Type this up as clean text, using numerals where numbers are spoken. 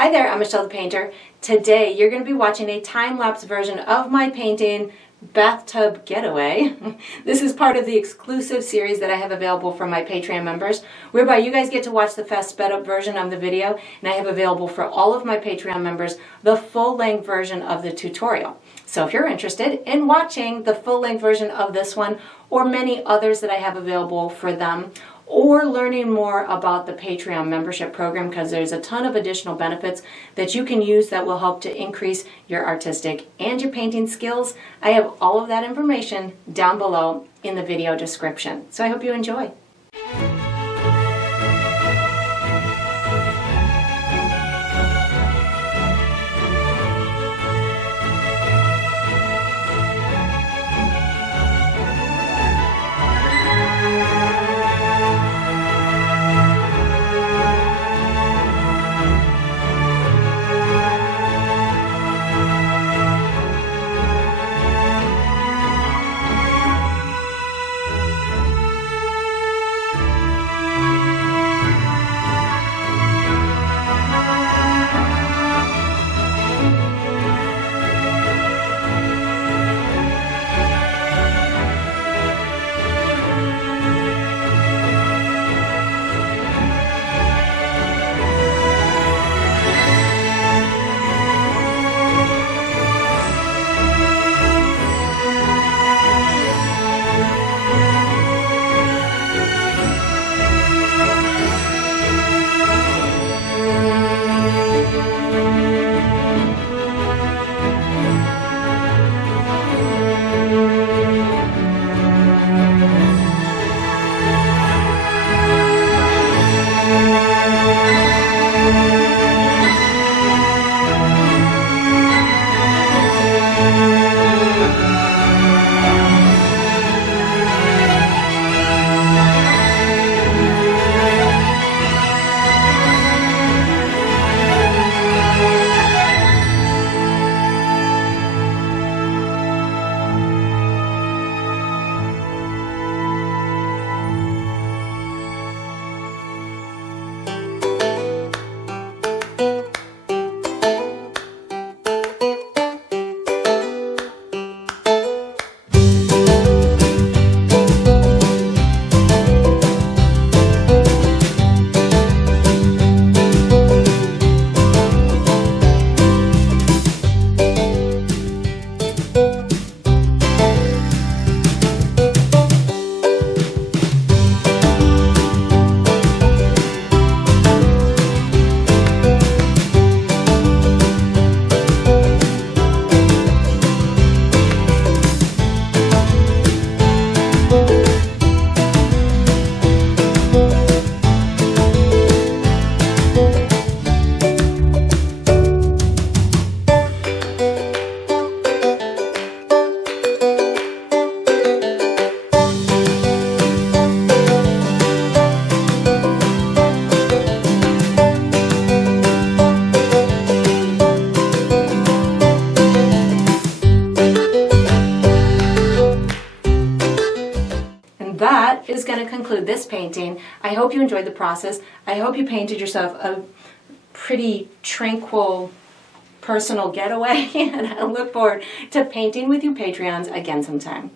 Hi there, I'm Michelle the Painter. Today you're going to be watching a time-lapse version of my painting, Bathtub Getaway. This is part of the exclusive series that I have available for my Patreon members, whereby you guys get to watch the fast sped up version of the video, and I have available for all of my Patreon members the full-length version of the tutorial. So if you're interested in watching the full-length version of this one, or many others that I have available for them, or learning more about the Patreon membership program, because there's a ton of additional benefits that you can use that will help to increase your artistic and your painting skills. I have all of that information down below in the video description. So I hope you enjoy. That is going to conclude this painting. I hope you enjoyed the process. I hope you painted yourself a pretty tranquil personal getaway, and I look forward to painting with you Patreons again sometime.